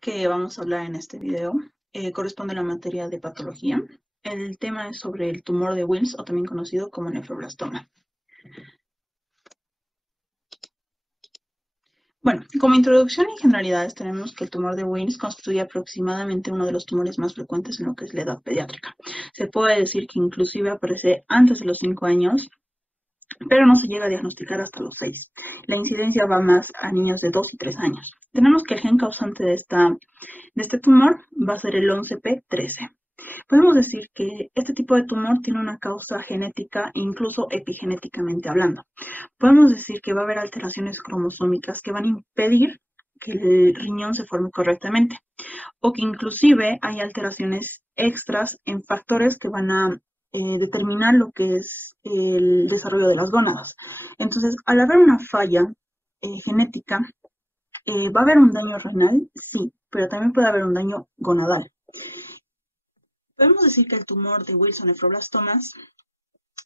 que vamos a hablar en este video corresponde a la materia de patología. El tema es sobre el tumor de Wilms, o también conocido como nefroblastoma. Bueno, como introducción y generalidades tenemos que el tumor de Wilms constituye aproximadamente uno de los tumores más frecuentes en lo que es la edad pediátrica. Se puede decir que inclusive aparece antes de los 5 años, pero no se llega a diagnosticar hasta los 6. La incidencia va más a niños de 2 y 3 años. Tenemos que el gen causante de este tumor va a ser el 11p13. Podemos decir que este tipo de tumor tiene una causa genética e incluso epigenéticamente hablando. Podemos decir que va a haber alteraciones cromosómicas que van a impedir que el riñón se forme correctamente, o que inclusive hay alteraciones extras en factores que van a determinar lo que es el desarrollo de las gónadas. Entonces, al haber una falla genética, ¿va a haber un daño renal? Sí, pero también puede haber un daño gonadal. Podemos decir que el tumor de Wilson nefroblastomas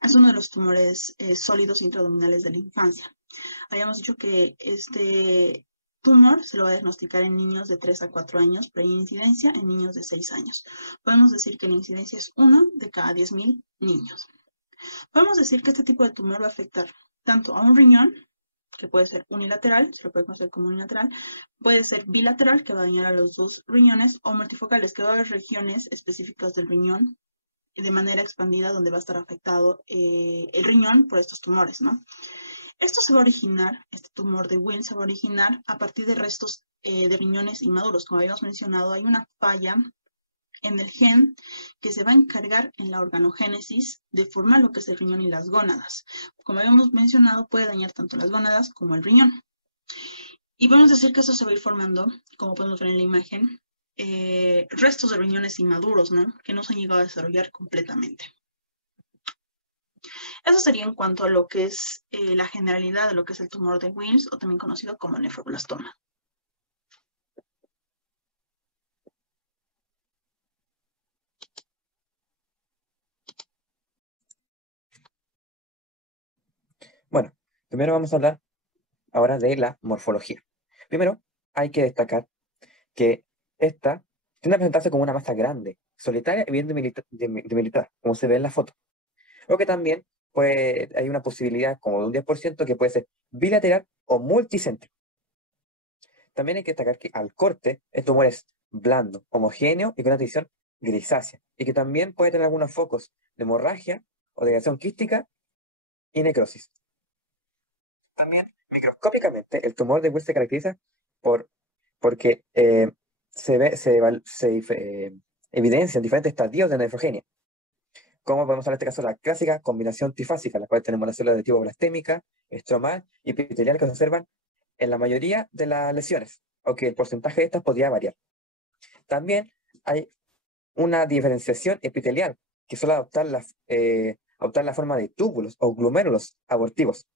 es uno de los tumores sólidos intraabdominales de la infancia. Habíamos dicho que este tumor se lo va a diagnosticar en niños de 3 a 4 años, pero hay incidencia en niños de 6 años. Podemos decir que la incidencia es 1 de cada 10.000 niños. Podemos decir que este tipo de tumor va a afectar tanto a un riñón, que puede ser unilateral, se lo puede conocer como unilateral, puede ser bilateral, que va a dañar a los dos riñones, o multifocales, que va a haber regiones específicas del riñón de manera expandida donde va a estar afectado el riñón por estos tumores, ¿no? Esto se va a originar, este tumor de Wilms se va a originar a partir de restos de riñones inmaduros. Como habíamos mencionado, hay una falla en el gen que se va a encargar en la organogénesis de formar lo que es el riñón y las gónadas. Como habíamos mencionado, puede dañar tanto las gónadas como el riñón. Y podemos decir que eso se va a ir formando, como podemos ver en la imagen, restos de riñones inmaduros, ¿no? Que no se han llegado a desarrollar completamente. Eso sería en cuanto a lo que es la generalidad de lo que es el tumor de Wilms, o también conocido como nefroblastoma. Bueno, primero vamos a hablar ahora de la morfología. Primero, hay que destacar que esta tiende a presentarse como una masa grande, solitaria y bien demilitada, como se ve en la foto. O que también hay una posibilidad como de un 10% que puede ser bilateral o multicéntrico. También hay que destacar que al corte, este tumor es blando, homogéneo y con una división grisácea, y que también puede tener algunos focos de hemorragia o degradación quística y necrosis. También, microscópicamente, el tumor de Wilms se caracteriza porque se evidencian diferentes estadios de nefrogenia, como podemos hablar en este caso la clásica combinación trifásica, en la cual tenemos las células de tipo blastémica, estromal y epitelial que se observan en la mayoría de las lesiones, aunque el porcentaje de estas podría variar. También hay una diferenciación epitelial, que suele adoptar la forma de túbulos o glomérulos abortivos.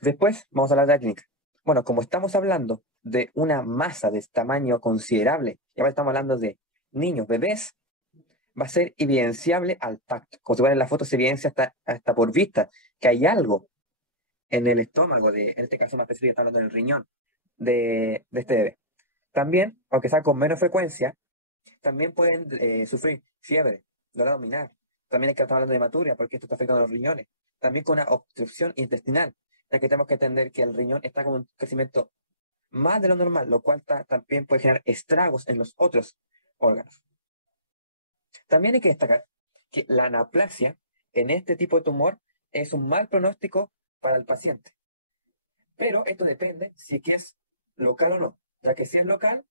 Después vamos a hablar de la clínica. Bueno, como estamos hablando de una masa de tamaño considerable, y ahora estamos hablando de niños, bebés, va a ser evidenciable al tacto. Como se ve en la foto, se evidencia hasta por vista que hay algo en el estómago, en este caso más específico, está hablando del riñón de este bebé. También, aunque sea con menos frecuencia, también pueden sufrir fiebre, dolor abdominal. También hay que estar hablando de hematuria, porque esto está afectando a los riñones. También con una obstrucción intestinal, ya que tenemos que entender que el riñón está con un crecimiento más de lo normal, lo cual también puede generar estragos en los otros órganos. También hay que destacar que la anaplasia en este tipo de tumor es un mal pronóstico para el paciente. Pero esto depende si es local o no, ya que si es local,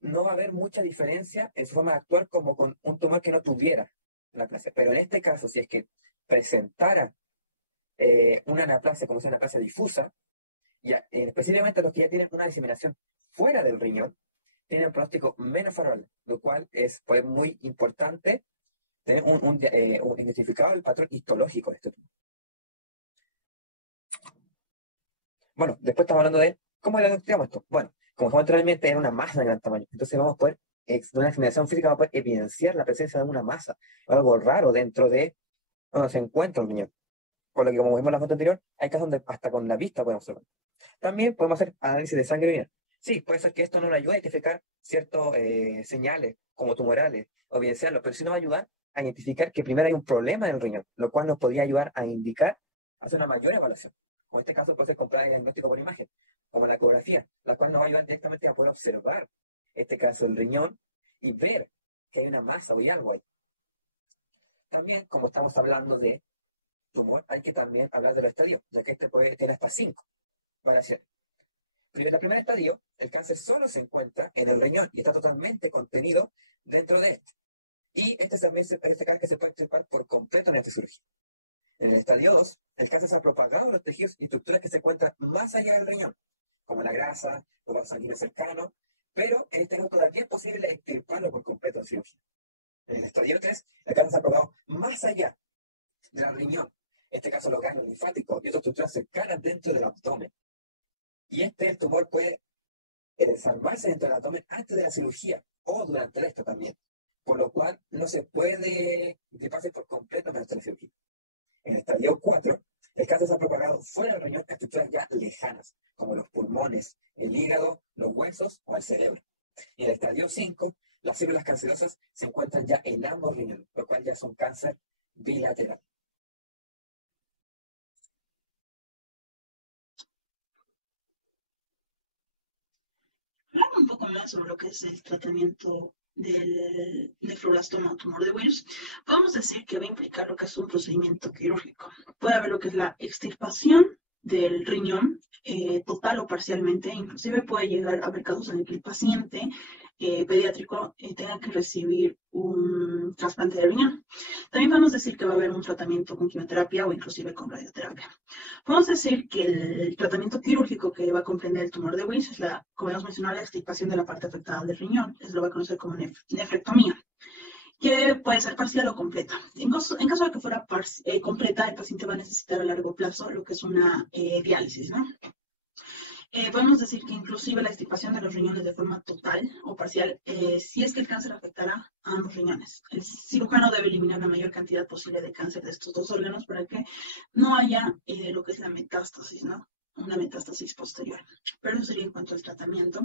no va a haber mucha diferencia en su forma de actuar como con un tumor que no tuviera anaplasia. Pero en este caso, si es que presentara una anaplasia como es una anaplasia difusa, específicamente los que ya tienen una diseminación fuera del riñón, tienen un pronóstico menos favorable, lo cual es pues, muy importante tener identificado el patrón histológico de este tumor. Bueno, después estamos hablando de cómo diagnosticamos esto. Bueno, como dijimos anteriormente, era una masa de gran tamaño. Entonces vamos a poder, de una examinación física, vamos a poder evidenciar la presencia de una masa, algo raro dentro de donde se encuentra el riñón. por lo que como vimos en la foto anterior, hay casos donde hasta con la vista podemos observar. También podemos hacer análisis de sangre y orina. Sí, puede ser que esto no nos ayude a identificar ciertos señales como tumorales o evidenciarlos, pero sí nos va a ayudar a identificar que primero hay un problema en el riñón, lo cual nos podría ayudar a indicar, hacer una mayor evaluación. Como en este caso puede ser comprar el diagnóstico por imagen, como la ecografía, la cual nos va a ayudar directamente a poder observar este caso del riñón y ver que hay una masa o hay algo ahí. También, como estamos hablando de tumor, hay que también hablar de los estadios, ya que este puede tener hasta 5 variaciones. Primero, el primer estadio, el cáncer solo se encuentra en el riñón y está totalmente contenido dentro de este. Y este también es el cáncer que se puede extirpar por completo en esta cirugía. En el estadio 2, el cáncer se ha propagado en los tejidos y estructuras que se encuentran más allá del riñón, como la grasa, los vasos sanguíneos cercanos, pero en este grupo todavía es posible extirparlo por completo en cirugía. En el estadio 3, el cáncer se ha propagado más allá del riñón, en este caso los ganglios linfáticos y otras estructuras cercanas dentro del abdomen. Y el tumor puede desarmarse dentro del abdomen antes de la cirugía o durante esto también, por lo cual no se puede que pase por completo durante la cirugía. En el estadio 4, el cáncer se ha propagado fuera del riñón a estructuras ya lejanas, como los pulmones, el hígado, los huesos o el cerebro. Y en el estadio 5, las células cancerosas se encuentran ya en ambos riñones, lo cual ya son cáncer bilateral. Un poco más sobre lo que es el tratamiento del nefroblastoma o tumor de Wilms, podemos decir que va a implicar lo que es un procedimiento quirúrgico. Puede haber lo que es la extirpación del riñón, total o parcialmente, inclusive puede llegar a haber casos en el que el paciente pediátrico tenga que recibir un trasplante de riñón. También podemos decir que va a haber un tratamiento con quimioterapia o inclusive con radioterapia. Podemos decir que el tratamiento quirúrgico que va a comprender el tumor de Wilms es como hemos mencionado, la extirpación de la parte afectada del riñón. Eso lo va a conocer como nefrectomía, que puede ser parcial o completa. En caso de que fuera completa, el paciente va a necesitar a largo plazo lo que es una diálisis, ¿no? Podemos decir que inclusive la extirpación de los riñones de forma total o parcial, si es que el cáncer afectará a ambos riñones. El cirujano debe eliminar la mayor cantidad posible de cáncer de estos dos órganos para que no haya lo que es la metástasis, ¿no? Una metástasis posterior. Pero eso sería en cuanto al tratamiento.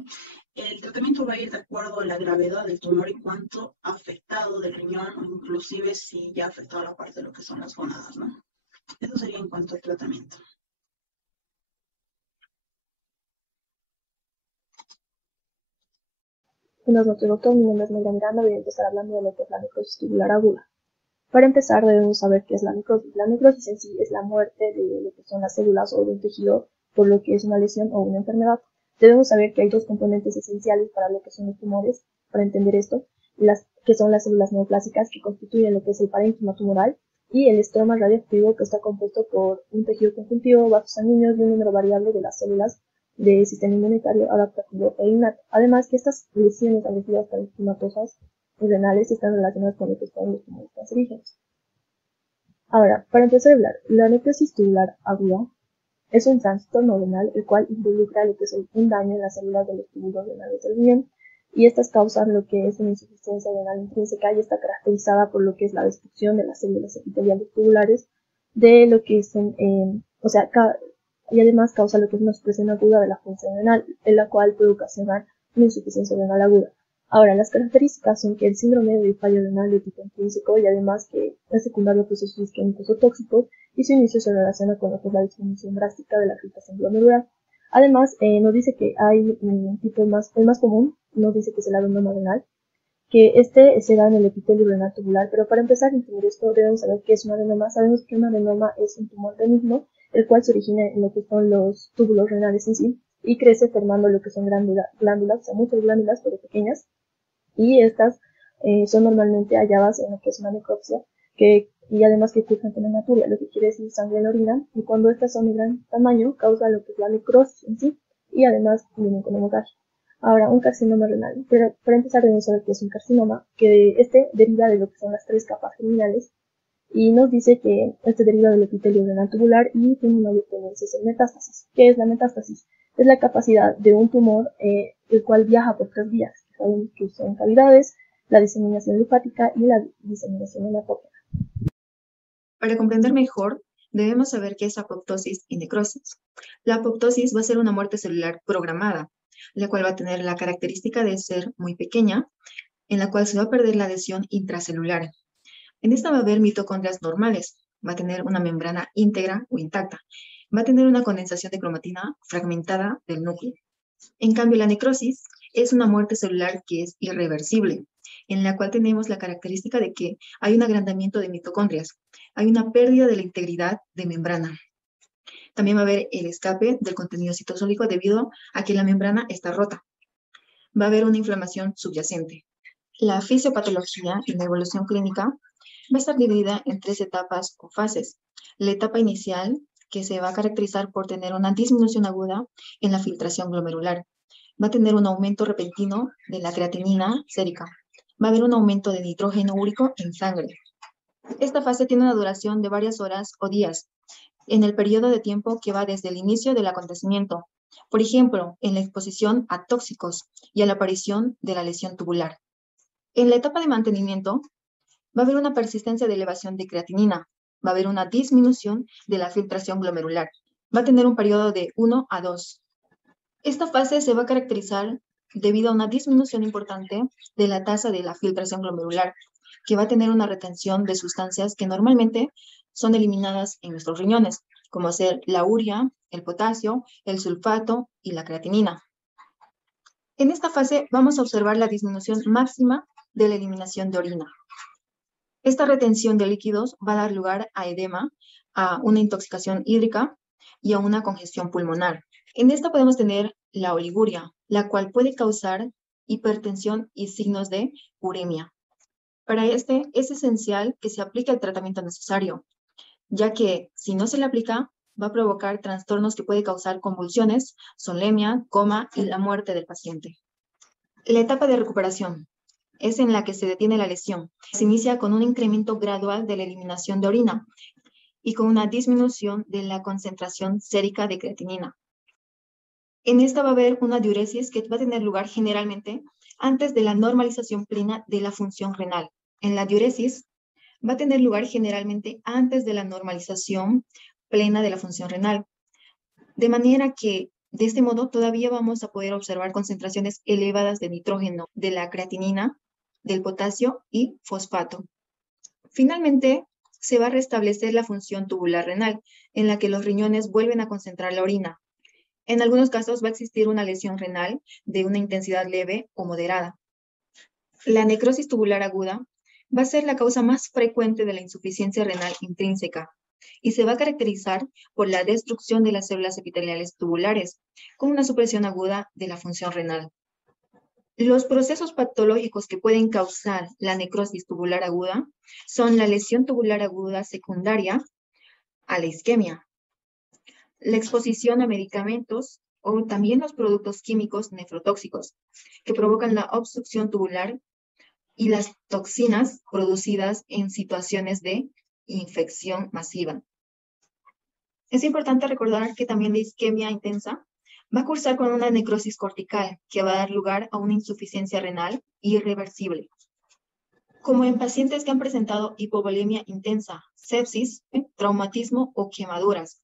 El tratamiento va a ir de acuerdo a la gravedad del tumor y cuánto afectado del riñón, o inclusive si ya ha afectado la parte de lo que son las gónadas, ¿no? Eso sería en cuanto al tratamiento. Buenas noches, doctor. Mi nombre es Mayra Miranda. Voy a empezar hablando de lo que es la necrosis tubular aguda. Para empezar, debemos saber qué es la necrosis. La necrosis en sí es la muerte de lo que son las células o de un tejido por lo que es una lesión o una enfermedad. Debemos saber que hay dos componentes esenciales para lo que son los tumores, para entender esto, que son las células neoplásicas que constituyen lo que es el parénquima tumoral y el estroma radioactivo que está compuesto por un tejido conjuntivo, vasos sanguíneos y un número variable de las células del sistema inmunitario adaptativo e innato. Además que estas lesiones agresivas parenquimatosas y renales están relacionadas con lo que son los tumores cancerígenos. Ahora, para empezar a hablar, la necrosis tubular aguda es un trastorno renal el cual involucra lo que es un daño en las células de los túbulos renales del riñón y estas causan lo que es una insuficiencia renal intrínseca y está caracterizada por lo que es la destrucción de las células epiteliales tubulares de lo que son, y además causa lo que es una supresión aguda de la función renal, en la cual puede ocasionar una insuficiencia renal aguda. Ahora, las características son que el síndrome de fallo renal de tipo intrínseco y además que es secundario a procesos isquémicos o tóxicos y su inicio se relaciona con lo que es la disminución drástica de la filtración glomerular. Además, nos dice que hay un tipo más, el más común, nos dice que es el adenoma renal, que se da en el epitelio renal tubular, pero para empezar a entender esto debemos saber qué es un adenoma. Sabemos que un adenoma es un tumor benigno, el cual se origina en lo que son los túbulos renales en sí y crece formando lo que son glándulas, o sea, muchas glándulas pero pequeñas, y estas son normalmente halladas en lo que es una necropsia y además que cursan con hematuria, lo que quiere decir sangre en la orina, y cuando estas son de gran tamaño causa lo que es la necrosis en sí y además vienen con hemorragia. Ahora, un carcinoma renal. Pero para empezar debemos saber qué es un carcinoma, que este deriva de lo que son las 3 capas germinales y nos dice que este deriva del epitelio renal tubular y tiene una mayor tendencia en metástasis. ¿Qué es la metástasis? Es la capacidad de un tumor el cual viaja por 3 vías, que sabemos que son cavidades, la diseminación linfática y la diseminación hematógena. Para comprender mejor debemos saber qué es apoptosis y necrosis. La apoptosis va a ser una muerte celular programada, la cual va a tener la característica de ser muy pequeña, en la cual se va a perder la adhesión intracelular. En esta va a haber mitocondrias normales, va a tener una membrana íntegra o intacta, va a tener una condensación de cromatina fragmentada del núcleo. En cambio, la necrosis es una muerte celular que es irreversible, en la cual tenemos la característica de que hay un agrandamiento de mitocondrias, hay una pérdida de la integridad de membrana. También va a haber el escape del contenido citosólico debido a que la membrana está rota. Va a haber una inflamación subyacente. La fisiopatología y la evolución clínica va a estar dividida en 3 etapas o fases. La etapa inicial, que se va a caracterizar por tener una disminución aguda en la filtración glomerular. Va a tener un aumento repentino de la creatinina sérica. Va a haber un aumento de nitrógeno úrico en sangre. Esta fase tiene una duración de varias horas o días, en el periodo de tiempo que va desde el inicio del acontecimiento, por ejemplo, en la exposición a tóxicos y a la aparición de la lesión tubular. En la etapa de mantenimiento, va a haber una persistencia de elevación de creatinina, va a haber una disminución de la filtración glomerular, va a tener un periodo de 1 a 2. Esta fase se va a caracterizar debido a una disminución importante de la tasa de la filtración glomerular, que va a tener una retención de sustancias que normalmente son eliminadas en nuestros riñones, como ser la urea, el potasio, el sulfato y la creatinina. En esta fase vamos a observar la disminución máxima de la eliminación de orina. Esta retención de líquidos va a dar lugar a edema, a una intoxicación hídrica y a una congestión pulmonar. En esta podemos tener la oliguria, la cual puede causar hipertensión y signos de uremia. Para este es esencial que se aplique el tratamiento necesario, ya que si no se le aplica, va a provocar trastornos que puede causar convulsiones, solemia, coma y la muerte del paciente. La etapa de recuperación es en la que se detiene la lesión. Se inicia con un incremento gradual de la eliminación de orina y con una disminución de la concentración sérica de creatinina. En esta va a haber una diuresis que va a tener lugar generalmente antes de la normalización plena de la función renal. En la diuresis va a tener lugar generalmente antes de la normalización plena de la función renal. De manera que, de este modo, todavía vamos a poder observar concentraciones elevadas de nitrógeno, de la creatinina, del potasio y fosfato. Finalmente, se va a restablecer la función tubular renal, en la que los riñones vuelven a concentrar la orina. En algunos casos va a existir una lesión renal de una intensidad leve o moderada. La necrosis tubular aguda va a ser la causa más frecuente de la insuficiencia renal intrínseca y se va a caracterizar por la destrucción de las células epiteliales tubulares, con una supresión aguda de la función renal. Los procesos patológicos que pueden causar la necrosis tubular aguda son la lesión tubular aguda secundaria a la isquemia, la exposición a medicamentos o también los productos químicos nefrotóxicos que provocan la obstrucción tubular y las toxinas producidas en situaciones de infección masiva. Es importante recordar que también la isquemia intensa va a cursar con una necrosis cortical que va a dar lugar a una insuficiencia renal irreversible. Como en pacientes que han presentado hipovolemia intensa, sepsis, traumatismo o quemaduras.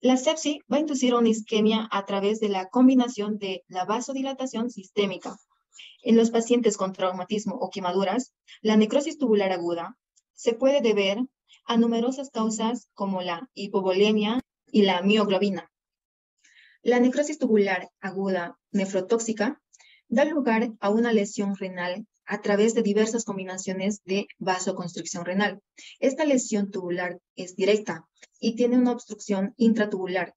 La sepsis va a inducir una isquemia a través de la combinación de la vasodilatación sistémica. En los pacientes con traumatismo o quemaduras, la necrosis tubular aguda se puede deber a numerosas causas como la hipovolemia y la mioglobina. La necrosis tubular aguda nefrotóxica da lugar a una lesión renal a través de diversas combinaciones de vasoconstricción renal. Esta lesión tubular es directa y tiene una obstrucción intratubular.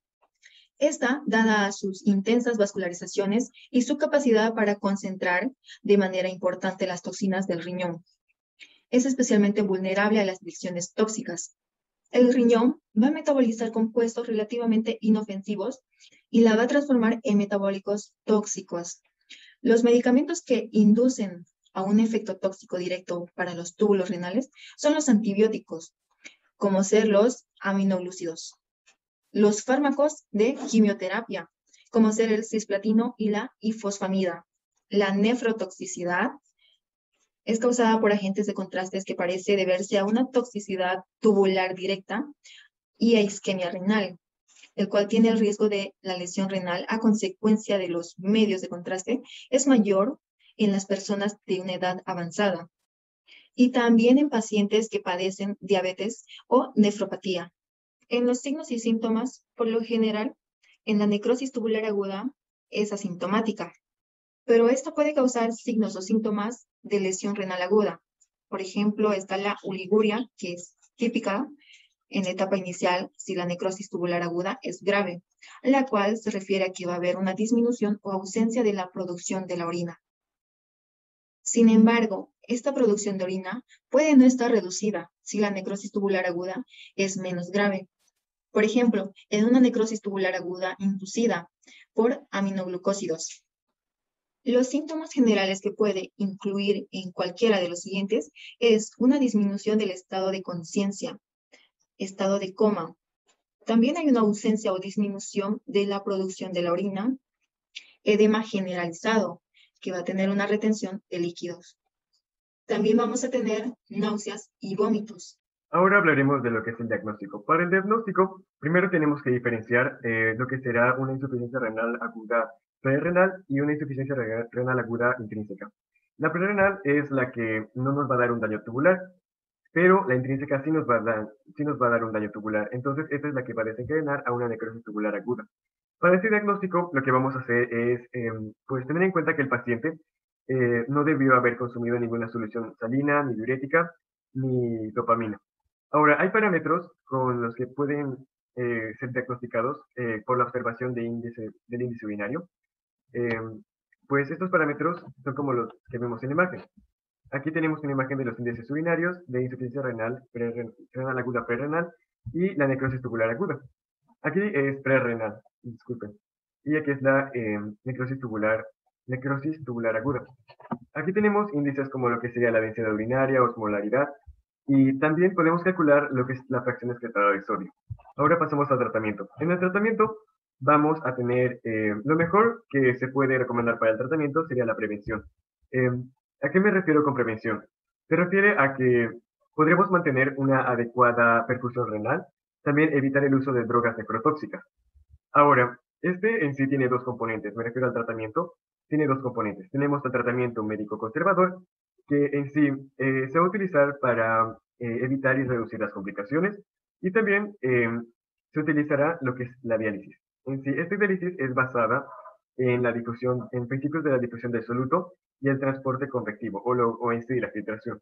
Esta, dada a sus intensas vascularizaciones y su capacidad para concentrar de manera importante las toxinas del riñón, es especialmente vulnerable a las adicciones tóxicas. El riñón va a metabolizar compuestos relativamente inofensivos y la va a transformar en metabólicos tóxicos. Los medicamentos que inducen a un efecto tóxico directo para los túbulos renales son los antibióticos, como ser los aminoglúcidos. Los fármacos de quimioterapia, como ser el cisplatino y la ifosfamida. La nefrotoxicidad es causada por agentes de contrastes que parece deberse a una toxicidad tubular directa y a isquemia renal, el cual tiene el riesgo de la lesión renal a consecuencia de los medios de contraste, es mayor en las personas de una edad avanzada y también en pacientes que padecen diabetes o nefropatía. En los signos y síntomas, por lo general, en la necrosis tubular aguda es asintomática, pero esta puede causar signos o síntomas de lesión renal aguda. Por ejemplo, está la oliguria, que es típica en la etapa inicial si la necrosis tubular aguda es grave, la cual se refiere a que va a haber una disminución o ausencia de la producción de la orina. Sin embargo, esta producción de orina puede no estar reducida si la necrosis tubular aguda es menos grave. Por ejemplo, en una necrosis tubular aguda inducida por aminoglucósidos. Los síntomas generales que puede incluir en cualquiera de los siguientes es una disminución del estado de conciencia, estado de coma. También hay una ausencia o disminución de la producción de la orina, edema generalizado, que va a tener una retención de líquidos. También vamos a tener náuseas y vómitos. Ahora hablaremos de lo que es el diagnóstico. Para el diagnóstico, primero tenemos que diferenciar lo que será una insuficiencia renal aguda prerrenal y una insuficiencia renal aguda intrínseca. La prerrenal es la que no nos va a dar un daño tubular, pero la intrínseca sí nos va a dar un daño tubular. Entonces, esta es la que va a desencadenar a una necrosis tubular aguda. Para este diagnóstico, lo que vamos a hacer es pues tener en cuenta que el paciente no debió haber consumido ninguna solución salina, ni diurética, ni dopamina. Ahora, hay parámetros con los que pueden ser diagnosticados por la observación del índice urinario. Eh, pues estos parámetros son como los que vemos en la imagen. Aquí tenemos una imagen de los índices urinarios de insuficiencia renal, renal aguda prerrenal y la necrosis tubular aguda. Aquí es prerrenal, disculpen. Y aquí es la necrosis tubular aguda. Aquí tenemos índices como lo que sería la densidad urinaria, osmolaridad, y también podemos calcular lo que es la fracción excretada de sodio. Ahora pasamos al tratamiento. En el tratamiento vamos a tener, lo mejor que se puede recomendar para el tratamiento sería la prevención. ¿A qué me refiero con prevención? Se refiere a que podríamos mantener una adecuada perfusión renal, también evitar el uso de drogas necrotóxicas. Ahora, este en sí tiene dos componentes, me refiero al tratamiento, tiene dos componentes. Tenemos el tratamiento médico conservador, que en sí se va a utilizar para evitar y reducir las complicaciones, y también se utilizará lo que es la diálisis. En sí, esta diálisis es basada en la difusión, en principios de la difusión del soluto y el transporte convectivo, o en sí la filtración.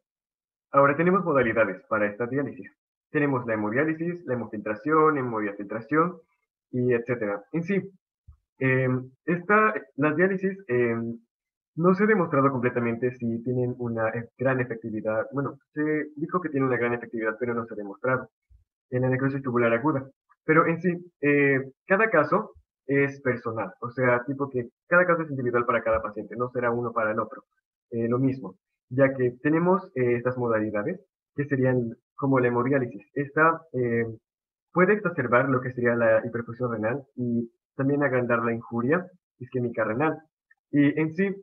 Ahora tenemos modalidades para esta diálisis. Tenemos la hemodiálisis, la hemofiltración, hemodiafiltración, y etcétera. En sí, las diálisis no se ha demostrado completamente si tienen una gran efectividad. Bueno, se dijo que tiene una gran efectividad, pero no se ha demostrado en la necrosis tubular aguda. Pero en sí, cada caso es personal, o sea, tipo que cada caso es individual para cada paciente, no será uno para el otro, lo mismo, ya que tenemos estas modalidades que serían como la hemodiálisis. Esta puede exacerbar lo que sería la hiperfusión renal y también agrandar la injuria isquémica renal. Y en sí,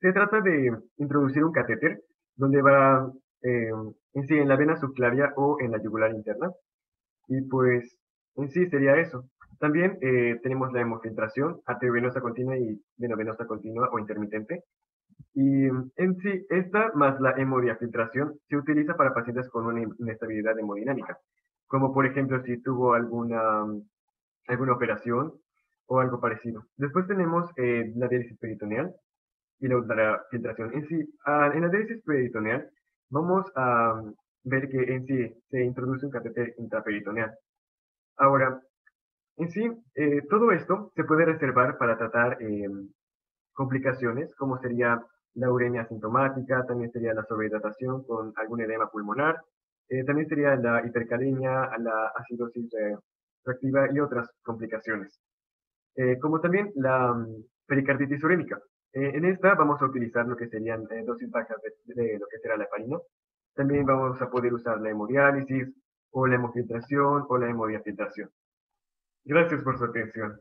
se trata de introducir un catéter donde va en sí en la vena subclavia o en la yugular interna. Y pues en sí sería eso. También tenemos la hemofiltración arteriovenosa continua y venovenosa continua o intermitente. Y en sí, esta más la hemodiafiltración se utiliza para pacientes con una inestabilidad hemodinámica, como por ejemplo si tuvo alguna operación o algo parecido. Después tenemos la diálisis peritoneal y la ultrafiltración. En sí, en la diálisis peritoneal vamos a ver que en sí se introduce un catéter intraperitoneal. Ahora, en sí, todo esto se puede reservar para tratar complicaciones, como sería la uremia asintomática, también sería la sobrehidratación con algún edema pulmonar, también sería la hipercalemia, la acidosis reactiva y otras complicaciones, como también la pericarditis urémica. En esta vamos a utilizar lo que serían dosis bajas de lo que será la heparina. También vamos a poder usar la hemodiálisis o la hemofiltración o la hemodiafiltración. Gracias por su atención.